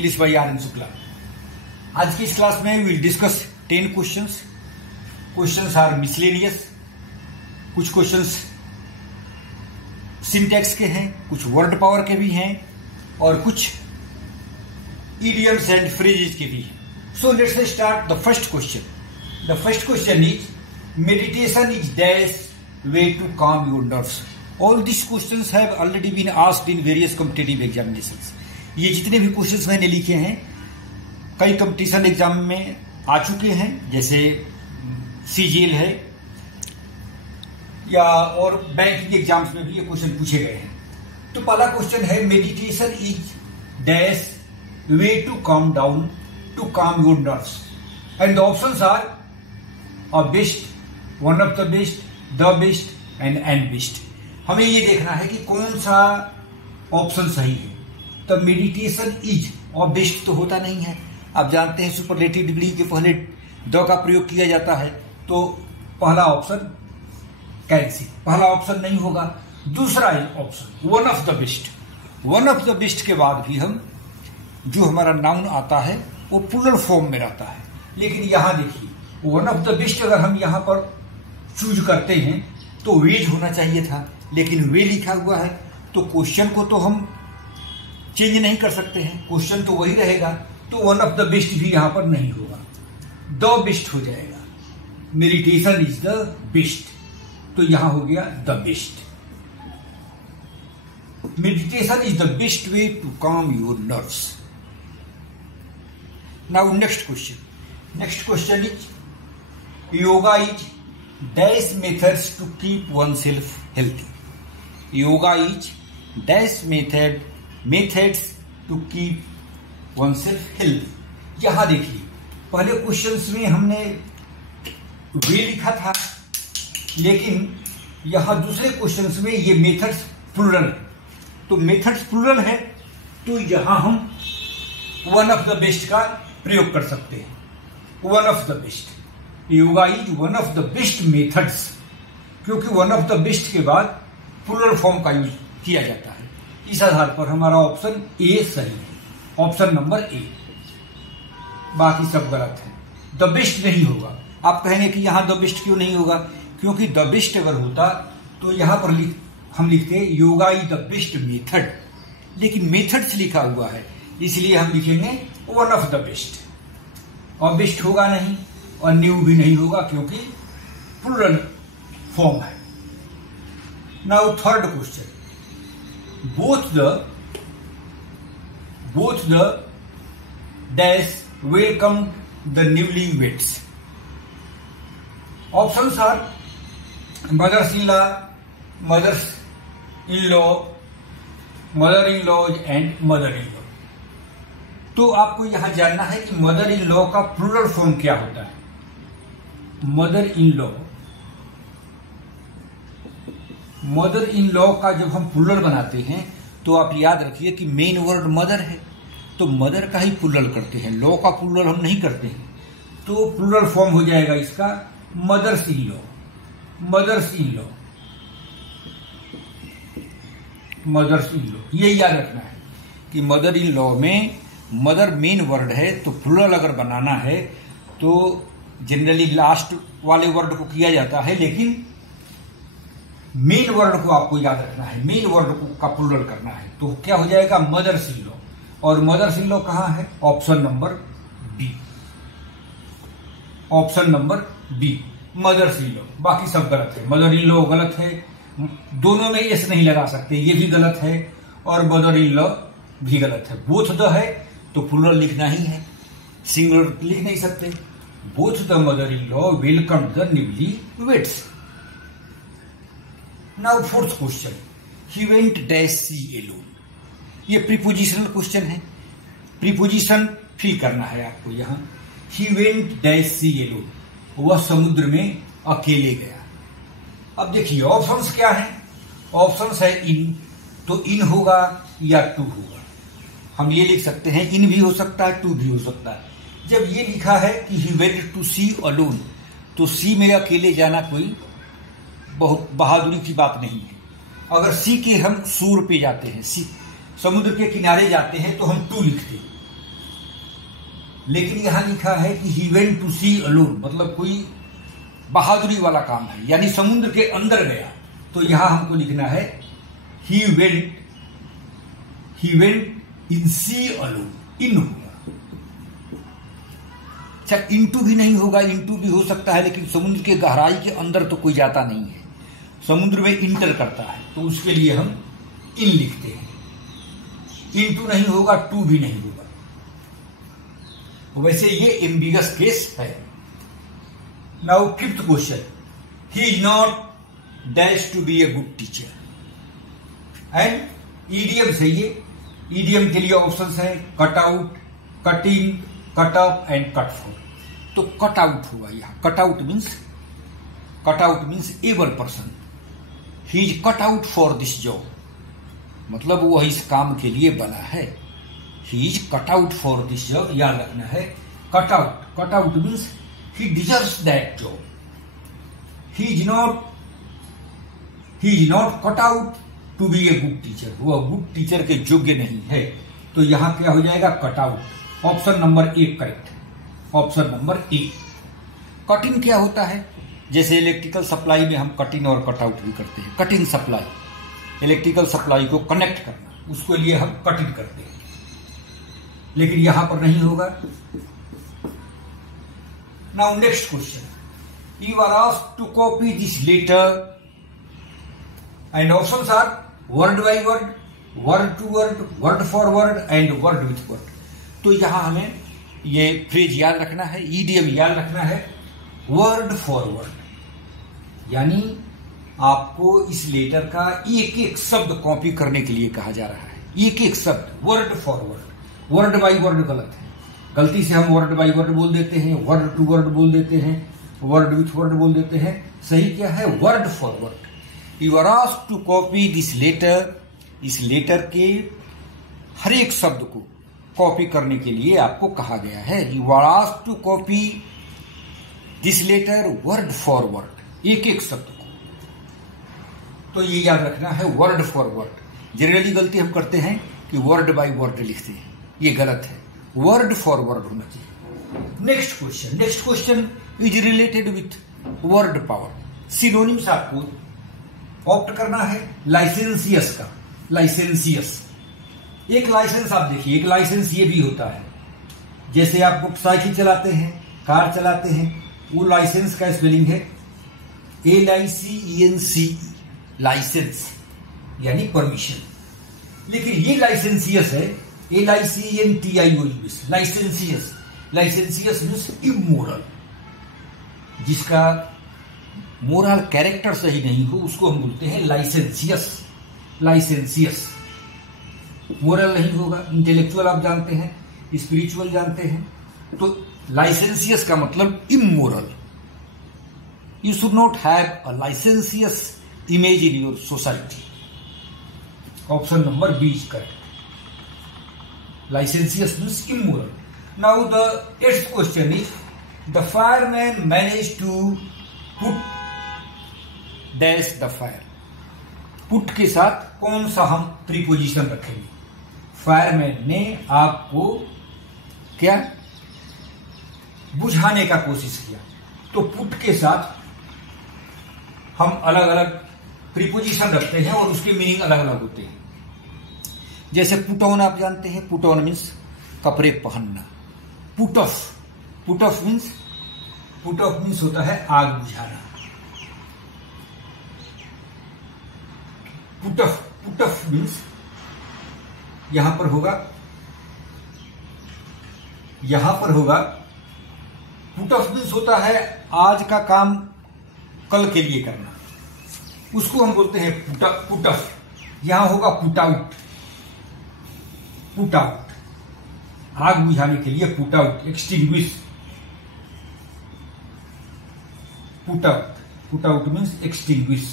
English by R. N. Shukla. आज की इस क्लास में will discuss 10 questions. Questions are miscellaneous. कुछ क्वेश्चंस सिंटैक्स के हैं, कुछ वर्ड पावर के भी हैं और कुछ idioms and phrases के भी हैं. So let's start the first question. The first question is meditation is dash way to calm your nerves. All these questions have already been asked in various competitive examinations. ये जितने भी questions मैंने लिखे हैं कई कंपटीशन एग्जाम में आ चुके हैं, जैसे सीजीएल है या और बैंकिंग एग्जाम्स में भी ये क्वेश्चन पूछे गए हैं. तो पहला क्वेश्चन है meditation is dash way to calm down to calm your nerves and the options are a best, one of the best, the best and best. हमें ये देखना है कि कौन सा ऑप्शन सही है. तो मेडिटेशन इज और बेस्ट तो होता नहीं है. आप जानते हैं सुपरलेटिव डिग्री के पहले द का प्रयोग किया जाता है, तो पहला ऑप्शन कैंसिल, पहला ऑप्शन नहीं होगा. दूसरा option one of the best. One of the best के बाद भी हम जो हमारा नाउन आता है वो प्लूरल फॉर्म में रहता है. लेकिन यहां देखिए वन ऑफ द बेस्ट अगर हम यहां पर चूज करते हैं तो वेज होना चाहिए था, लेकिन वे लिखा हुआ है. तो क्वेश्चन को तो हम चेंज नहीं कर सकते हैं, क्वेश्चन तो वही रहेगा. तो वन ऑफ द बेस्ट भी यहां पर नहीं होगा, द बेस्ट हो जाएगा. मेडिटेशन इज द बेस्ट, तो यहां हो गया the best. Meditation is the best way to calm your nerves. Now next question. Next question is yoga is dash methods to keep oneself healthy. Yoga is dash methods to keep oneself healthy. यहां देखिए पहले questions में हमने वे लिखा था, लेकिन यहां दूसरे क्वेश्चंस में ये मेथड्स प्लूरल है. तो मेथड्स प्लूरल है तो यहां हम वन ऑफ द बेस्ट का प्रयोग कर सकते हैं. One of the best, yoga is one of the best methods, क्योंकि वन ऑफ द बेस्ट के बाद प्लूरल फॉर्म का यूज किया जाता है. इस आधार पर हमारा ऑप्शन ए सही है, ऑप्शन नंबर ए. बाकी सब गलत है. द बेस्ट नहीं होगा. आप कहेंगे कि यहां द बेस्ट क्यों नहीं होगा? क्योंकि द बेस्ट अगर होता तो यहां पर हम लिखते yoga is the best method, लेकिन मेथड्स लिखा हुआ है इसलिए हम लिखेंगे वन ऑफ द बेस्ट. और बेस्ट होगा नहीं और न्यू भी नहीं होगा क्योंकि प्लूरल फॉर्म है. Now third question. both the dash welcome the newlyweds. Options are mothers-in-law, mothers-in-law, mother-in-laws and mother-in-law. तो आपको यहां जानना है कि मदर इन लॉ का प्लूरल फॉर्म क्या होता है. मदर इन लॉ का जब हम प्लूरल बनाते हैं तो आप याद रखिए कि मेन वर्ड मदर है, तो मदर का ही प्लूरल करते हैं, लॉ का प्लूरल हम नहीं करते हैं. तो प्लूरल फॉर्म हो जाएगा इसका mother's in law. Mother's in law, mother's in law. ये याद रखना है कि मदर इन लॉ में मदर मेन वर्ड है, तो प्लूरल अगर बनाना है तो जनरली लास्ट वाले वर्ड को किया जाता है, लेकिन मेन वर्ड को आपको याद रखना है, मेन वर्ड का प्लूरल करना है. तो क्या हो जाएगा मदर्स इन लॉ. और मदर्स इन लॉ कहां है? Option number B. Option number B mothers in law. बाकी सब गलत है. मदर इन लॉ गलत है, दोनों में एस नहीं लगा सकते, ये भी गलत है. और मदर इन लॉ भी गलत है. बोथ द है तो प्लूरल लिखना ही है, सिंगुलर लिख नहीं सकते. Both the mother in law welcome the newlyweds. Now fourth question. He went dash sea alone. ये प्रीपोजिशनल क्वेश्चन है, प्रीपोजिशन फिल करना है आपको. यहां he went dash sea alone, वह समुद्र में अकेले गया. अब देखिए ऑप्शंस क्या है. ऑप्शंस है इन, तो इन होगा या टू होगा. हम ये लिख सकते हैं इन भी हो सकता है, टू भी हो सकता है. जब ये लिखा है कि he went to sea alone, तो सी में अकेले जाना कोई बहुत बहादुरी की बात नहीं है. अगर सी के हम सूर पे जाते हैं, सी समुद्र के किनारे जाते हैं तो हम टू लिखते हैं. लेकिन यहां लिखा है कि he went to sea alone, मतलब कोई बहादुरी वाला काम है, यानी समुद्र के अंदर गया। तो यहां हमको लिखना है he went in C alone, इन होगा। अच्छा, इनटू भी नहीं होगा, इनटू भी हो सकता है, लेकिन समुद्र के गहराई के अंदर तो कोई जाता नहीं है, समुद्र में इंटर करता है, तो उसके लिए हम इन लिखते हैं। इनटू नहीं होगा, टू भी नहीं होगा। वैसे ये एम्बिगस केस है। Now 5th question, he is not dash to be a good teacher. And idiom से ये ईडीएम के लिए ऑप्शंस है cut out, cut in, cut up and cut for. तो कट आउट हुआ यहां। Cut out means able person. He is cut out for this job, मतलब वह इस काम के लिए बना है। He is cut out for this job, याद रखना है। Cut out means he deserves that job. He is not cut out to be a good teacher. वह गुड टीचर के योग्य नहीं है। तो यहां क्या हो जाएगा? Cut out. Option number 1 correct है। Option number 1। कटिंग क्या होता है? जैसे इलेक्ट्रिकल सप्लाई में हम कटिंग और कट आउट भी करते हैं। कटिंग सप्लाई, इलेक्ट्रिकल सप्लाई को कनेक्ट करना, उसके लिए हम कटिंग करते हैं, लेकिन यहां पर नहीं होगा। Now next question. You are asked to copy this letter and options are word by word, word to word, word for word and word with word. तो यहां हमें ये फ्रेज याद रखना है, ईडीएम याद रखना है, वर्ड फॉर वर्ड, यानी आपको इस लेटर का एक एक शब्द कॉपी करने के लिए कहा जा रहा है। एक एक शब्द word for word. Word by word गलत है, गलती से हम वर्ड बाय वर्ड बोल देते हैं, वर्ड टू वर्ड बोल देते हैं, वर्ड विथ वर्ड बोल देते हैं। सही क्या है? Word for word. You are asked to copy this letter. इस लेटर के हर एक शब्द को कॉपी करने के लिए आपको कहा गया है। You are asked to copy this letter word for word, एक एक शब्द को। तो ये याद रखना है, वर्ड फॉर वर्ड। जनरली गलती हम करते हैं कि वर्ड बाय वर्ड लिखते हैं, ये गलत है, वर्ड फॉर वर्ड होना चाहिए। Next question is related with word power. Synonyms आपको ऑप्ट करना है लाइसेंसियस का। लाइसेंसियस, एक लाइसेंस आप देखिए, एक लाइसेंस ये भी होता है, जैसे आप मोटरसाइकिल चलाते हैं, कार चलाते हैं, वो लाइसेंस का स्पेलिंग है LICENCE, लाइसेंस यानी परमिशन। लेकिन ये लाइसेंसियस है LICENTIOUS, लाइसेंसियस। लाइसेंसियस मीन्स इमोरल, जिसका मोरल कैरेक्टर सही नहीं हो उसको हम बोलते हैं लाइसेंसियस। लाइसेंसियस मोरल नहीं होगा। इंटेलेक्चुअल आप जानते हैं, स्पिरिचुअल जानते हैं, तो लाइसेंसियस का मतलब immoral. You should not have a licentious image in your society. Option number B is correct. Licentious means immoral. Now the 8th question is, the fireman managed to put dash the fire. Put के साथ कौन सा हम preposition रखेंगे? Fireman ने आपको क्या बुझाने का कोशिश किया, तो पुट के साथ हम अलग अलग प्रीपोजिशन रखते हैं और उसके मीनिंग अलग अलग होते हैं। जैसे पुट ऑन आप जानते हैं, पुट ऑन मीन्स कपड़े पहनना। पुट ऑफ मीन्स होता है आग बुझाना। पुट ऑफ मीन्स यहां पर होगा पुट ऑफ मीन्स होता है आज का काम कल के लिए करना, उसको हम बोलते हैं पुट ऑफ। यहां होगा पुट आउट आग बुझाने के लिए put out, extinguish. Put out means extinguish.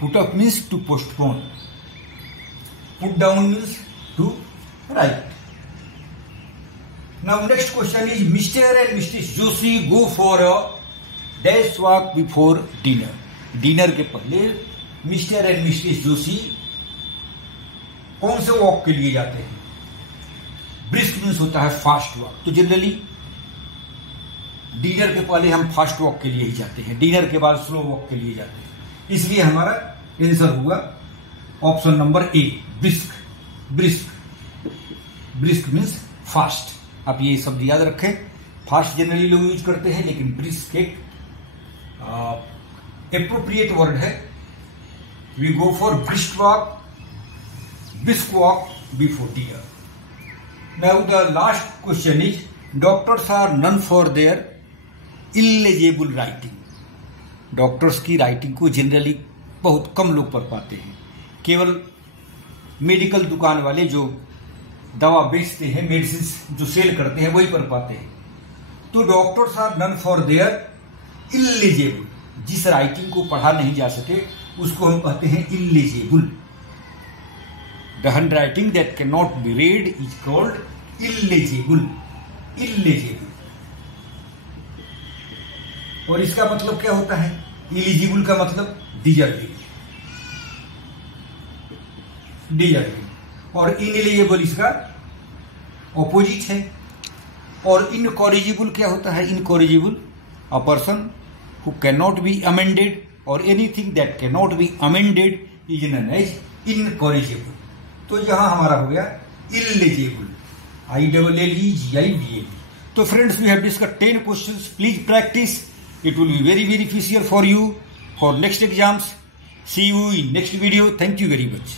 Put up means to postpone. Put down means to write. Now next question is, mister and missus Joshi go for a dash walk before dinner. Dinner के पहले mister and missus Joshi कौन से walk के लिए जाते हैं? Brisk means होता है फास्ट वॉक। तो जनरली डिनर के पहले हम फास्ट वॉक के लिए ही जाते हैं, डिनर के बाद स्लो वॉक के लिए जाते हैं। इसलिए हमारा आंसर हुआ option number A, brisk. Brisk brisk means fast. आप ये शब्द याद रखें, फास्ट जनरली लोग यूज करते हैं, लेकिन ब्रिस्क एक एप्रोप्रिएट वर्ड है। We go for brisk walk, brisk walk before dinner. Now the last question is, doctors are known for their illegible writing. Doctors की राइटिंग को जनरली बहुत कम लोग पढ़ पाते हैं, केवल मेडिकल दुकान वाले जो दवा बेचते हैं, मेडिसिन जो सेल करते हैं, वही पढ़ पाते हैं। तो doctors are known for their illegible, जिस राइटिंग को पढ़ा नहीं जा सके उसको हम कहते हैं इल्लेजिबल। The handwriting that cannot be read is called illegible. Illegible. और इसका मतलब क्या होता है? इलिजिबल का मतलब डिजर्विंग, डिजर्विंग। और इनएलिजिबल इसका ऑपोजिट है। और इनकॉरिजिबल क्या होता है? Incorrigible a person who can not be amended, और anything that can not be amended is known as incorrigible. तो यहां हमारा हो गया इल्लेजिबल, ILLEGIBLE। तो friends, we have discussed 10 questions. Please practice, it will be very beneficial for you for next exams. See you in next video. Thank you very much.